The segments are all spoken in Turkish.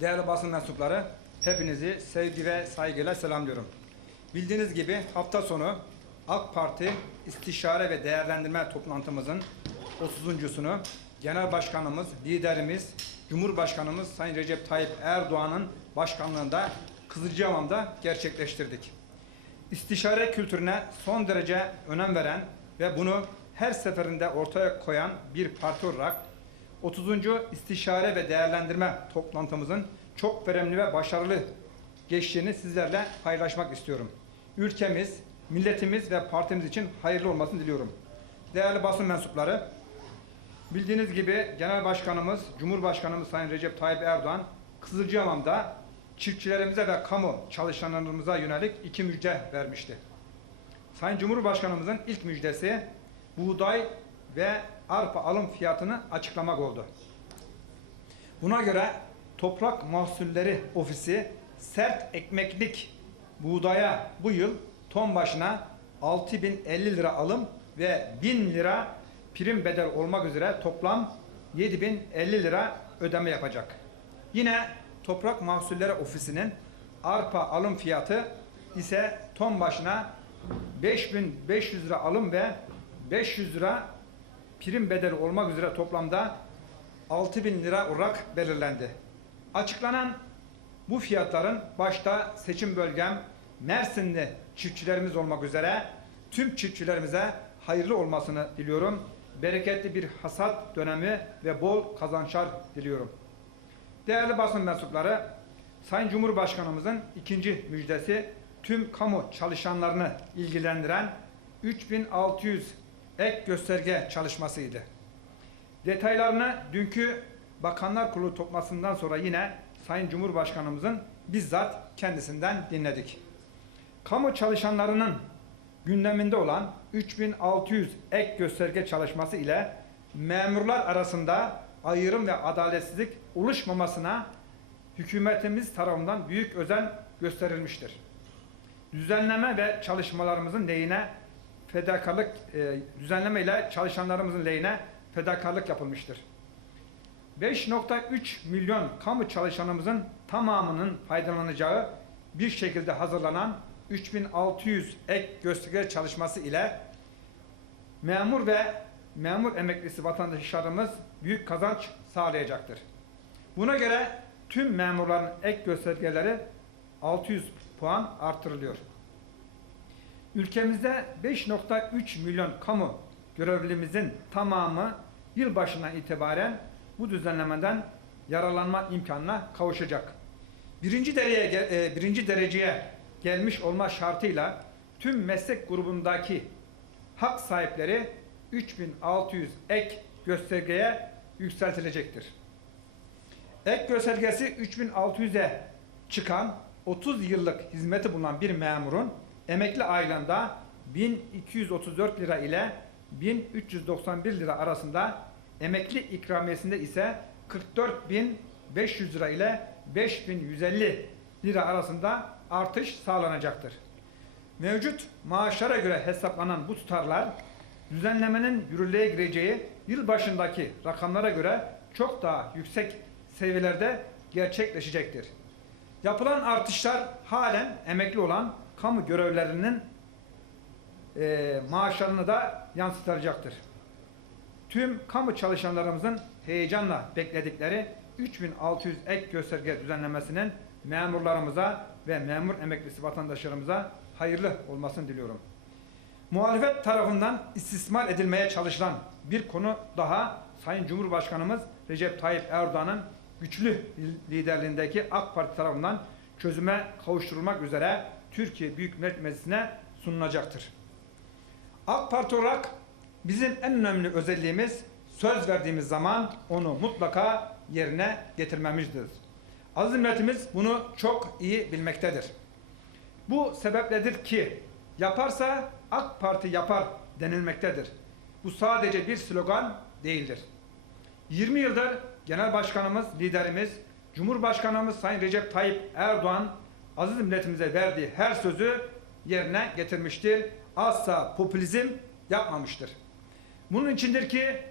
Değerli basın mensupları, hepinizi sevgi ve saygıyla selamlıyorum. Bildiğiniz gibi hafta sonu AK Parti istişare ve değerlendirme toplantımızın 30.sunu Genel Başkanımız, liderimiz, Cumhurbaşkanımız Sayın Recep Tayyip Erdoğan'ın başkanlığında Kızılcahamam'da gerçekleştirdik. İstişare kültürüne son derece önem veren ve bunu her seferinde ortaya koyan bir parti olarak 30. İstişare ve Değerlendirme toplantımızın çok verimli ve başarılı geçtiğini sizlerle paylaşmak istiyorum. Ülkemiz, milletimiz ve partimiz için hayırlı olmasını diliyorum. Değerli basın mensupları, bildiğiniz gibi Genel Başkanımız, Cumhurbaşkanımız Sayın Recep Tayyip Erdoğan, Kızılcahamam'da çiftçilerimize ve kamu çalışanlarımıza yönelik iki müjde vermişti. Sayın Cumhurbaşkanımızın ilk müjdesi buğday ve arpa alım fiyatını açıklamak oldu. Buna göre Toprak Mahsulleri Ofisi sert ekmeklik buğdaya bu yıl ton başına 6050 lira alım ve 1000 lira prim bedel olmak üzere toplam 7050 lira ödeme yapacak. Yine Toprak Mahsulleri Ofisi'nin arpa alım fiyatı ise ton başına 5500 lira alım ve 500 lira prim bedeli olmak üzere toplamda 6000 lira olarak belirlendi. Açıklanan bu fiyatların başta seçim bölgem Mersinli çiftçilerimiz olmak üzere tüm çiftçilerimize hayırlı olmasını diliyorum. Bereketli bir hasat dönemi ve bol kazançlar diliyorum. Değerli basın mensupları, Sayın Cumhurbaşkanımızın ikinci müjdesi tüm kamu çalışanlarını ilgilendiren 3600 ek gösterge çalışmasıydı. Detaylarını dünkü Bakanlar Kurulu toplantısından sonra yine Sayın Cumhurbaşkanımızın bizzat kendisinden dinledik. Kamu çalışanlarının gündeminde olan 3600 ek gösterge çalışması ile memurlar arasında ayrım ve adaletsizlik oluşmamasına hükümetimiz tarafından büyük özen gösterilmiştir. Düzenleme ve çalışmalarımızın lehine fedakarlık e, düzenleme ile çalışanlarımızın lehine fedakarlık yapılmıştır. 5.3 milyon kamu çalışanımızın tamamının faydalanacağı bir şekilde hazırlanan 3600 ek gösterge çalışması ile memur ve memur emeklisi vatandaşlarımız büyük kazanç sağlayacaktır. Buna göre tüm memurların ek göstergeleri 600 puan artırılıyor. Ülkemizde 5.3 milyon kamu görevlimizin tamamı yılbaşından itibaren bu düzenlemeden yararlanma imkanına kavuşacak. Birinci dereceye, e, birinci dereceye gelmiş olma şartıyla tüm meslek grubundaki hak sahipleri 3600 ek göstergeye yükseltilecektir. Ek göstergesi 3600'e çıkan 30 yıllık hizmeti bulunan bir memurun emekli aylığında 1234 lira ile 1391 lira arasında emekli ikramiyesinde ise 44.500 lira ile 5150 lira arasında artış sağlanacaktır. Mevcut maaşlara göre hesaplanan bu tutarlar düzenlemenin yürürlüğe gireceği yıl başındaki rakamlara göre çok daha yüksek seviyelerde gerçekleşecektir. Yapılan artışlar halen emekli olan kamu görevlilerinin e, maaşlarını da yansıtacaktır. Tüm kamu çalışanlarımızın heyecanla bekledikleri 3600 ek gösterge düzenlemesinin memurlarımıza ve memur emeklisi vatandaşlarımıza hayırlı olmasını diliyorum. Muhalefet tarafından istismar edilmeye çalışılan bir konu daha Sayın Cumhurbaşkanımız Recep Tayyip Erdoğan'ın güçlü liderliğindeki AK Parti tarafından çözüme kavuşturulmak üzere Türkiye Büyük Millet Meclisi'ne sunulacaktır. AK Parti olarak bizim en önemli özelliğimiz söz verdiğimiz zaman onu mutlaka yerine getirmemizdir. Aziz milletimiz bunu çok iyi bilmektedir. Bu sebepledir ki yaparsa AK Parti yapar denilmektedir. Bu sadece bir slogan değildir. 20 yıldır Genel Başkanımız, liderimiz, Cumhurbaşkanımız Sayın Recep Tayyip Erdoğan aziz milletimize verdiği her sözü yerine getirmiştir. Asla popülizm yapmamıştır. Bunun içindir ki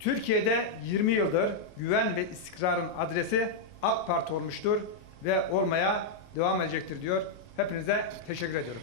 Türkiye'de 20 yıldır güven ve istikrarın adresi AK Parti olmuştur ve olmaya devam edecektir diyor. Hepinize teşekkür ediyorum.